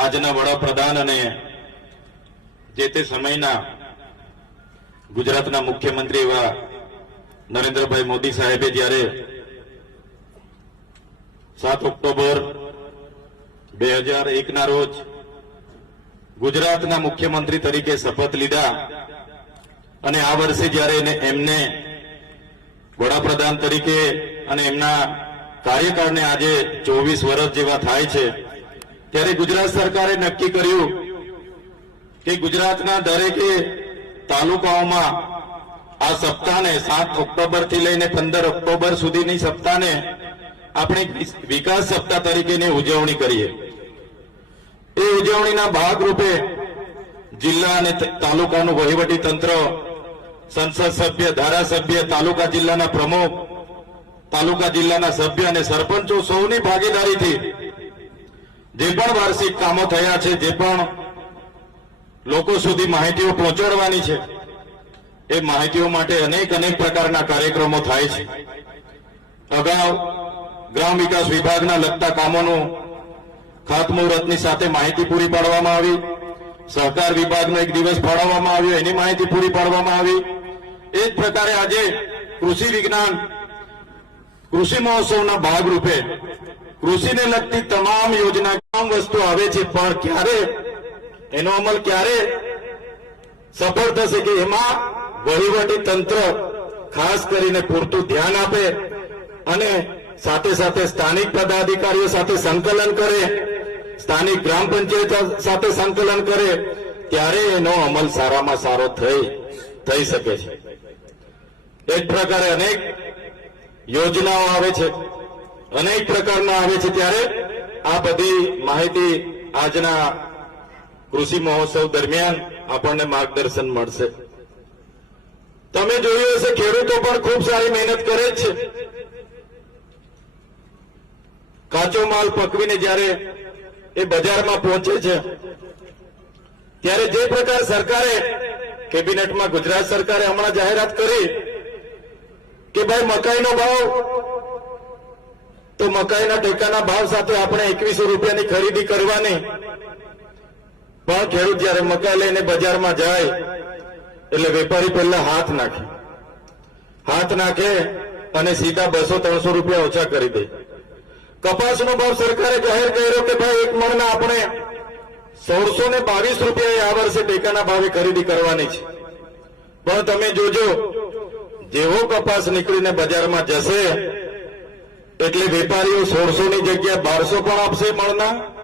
આજના વડાપ્રધાન અને જે તે સમયના ગુજરાતના મુખ્યમંત્રી એવા નરેન્દ્રભાઈ મોદી સાહેબે જ્યારે 7 ઓક્ટોબર 2001 ના રોજ ગુજરાતના મુખ્યમંત્રી તરીકે શપથ લીધા અને આ વર્ષે જ્યારે એમને વડાપ્રધાન તરીકે અને એમના કાર્યકાળને આજે 24 વર્ષ જેવા થાય છે, ત્યારે ગુજરાત સરકારે નક્કી કર્યું કે ગુજરાતના દરેકે તાલુકાઓમાં આ સપ્તાહને 7 ઓક્ટોબરથી લઈને 15 ઓક્ટોબર સુધીની સપ્તાહને આપણે વિકાસ સપ્તાહ તરીકેની ઉજવણી કરીએ। એ ઉજવણીના ભાગરૂપે જિલ્લા અને તાલુકાનું વહીવટી તંત્ર, સંસદ સભ્ય, ધારાસભ્ય, તાલુકા જિલ્લાના પ્રમુખ, તાલુકા જિલ્લાના સભ્ય અને સરપંચો સૌની ભાગીદારીથી જે પણ વાર્ષિક કામો થયા છે, જે પણ લોકો સુધી માહિતીઓ પહોંચાડવાની છે, એ માહિતીઓ માટે અનેક પ્રકારના કાર્યક્રમો થાય છે। અગાઉ ગ્રામ વિકાસ વિભાગના લગતા કામોનું ખાતમુહૂર્તની સાથે માહિતી પૂરી પાડવામાં આવી, સહકાર વિભાગનો એક દિવસ ફાળવવામાં આવ્યો, એની માહિતી પૂરી પાડવામાં આવી। એ જ પ્રકારે આજે કૃષિ વિજ્ઞાન કૃષિ મહોત્સવના ભાગરૂપે કૃષિને લગતી તમામ યોજના, તમામ વસ્તુ આવે છે, પણ ક્યારે એનો અમલ ક્યારે સફળ થશે કે એમાં વહીવટી તંત્ર ખાસ કરીને પૂરતું ધ્યાન આપે અને સાથે સાથે સ્થાનિક પદાધિકારીઓ સાથે સંકલન કરે, સ્થાનિક ગ્રામ પંચાયત સાથે સંકલન કરે, ત્યારે એનો અમલ સારામાં સારો થઈ શકે છે। એક પ્રકારે અનેક યોજનાઓ આવે છે, અનેક પ્રકારના આવે છે, ત્યારે આ બધી માહિતી આજના કૃષિ મહોત્સવ દરમિયાન આપણને માર્ગદર્શન મળશે। તમે જોયું હશે, ખેડૂતો પણ ખૂબ સારી મહેનત કરે જ છે। કાચો માલ પકવીને જ્યારે એ બજારમાં પહોંચે છે, ત્યારે જે પ્રકાર સરકારે કેબિનેટમાં ગુજરાત સરકારે હમણાં જાહેરાત કરી કે ભાઈ મકાઈનો ભાવ, તો મકાઈના ટેકાના ભાવ સાથે આપણે 2100 રૂપિયાની ખરીદી કરવાની, પણ ખેડૂત જ્યારે મકાઈ લઈને બજારમાં જાય એટલે વેપારી પહેલા હાથ નાખે અને સીધા 200-300 રૂપિયા ઓછા કરી દે। કપાસનો ભાવ સરકારે જાહેર કર્યો કે ભાઈ એક મણના આપણે 1622 રૂપિયા આ વર્ષે ટેકાના ભાવે ખરીદી કરવાની છે, પણ તમે જોજો જેવો કપાસ નીકળીને બજારમાં જશે એટલે વેપારીઓ 1600 ની જગ્યાએ 1200 પણ આપશે મણના।